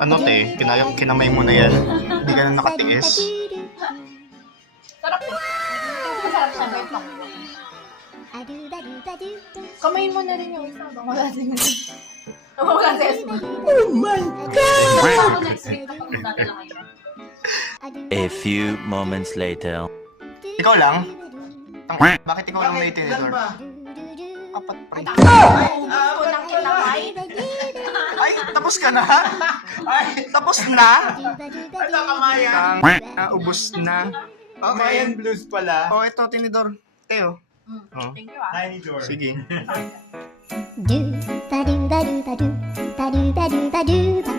Ano te, kinamay mo na yan. Hindi ka na nakatiis. Sarap eh. Masarap siya. Wait lang. Kamayin mo na rin yung isa. Baka wala din. Baka wala din. Oh my God! Next week kapag magdadala kayo. A few moments later. Ikaw lang? Bakit ikaw lang may tinidor? Apat pa rin. Unang kinakay. Ay, tapos ka na? Ay, tapos na? Ano kamayan? Ubus na. Kamayan blues pala. Oh, ito, tinidor. Teo. Oh. Thank you ah. Hi, George. Sige. Do ba do ba do ba do ba do ba do ba do ba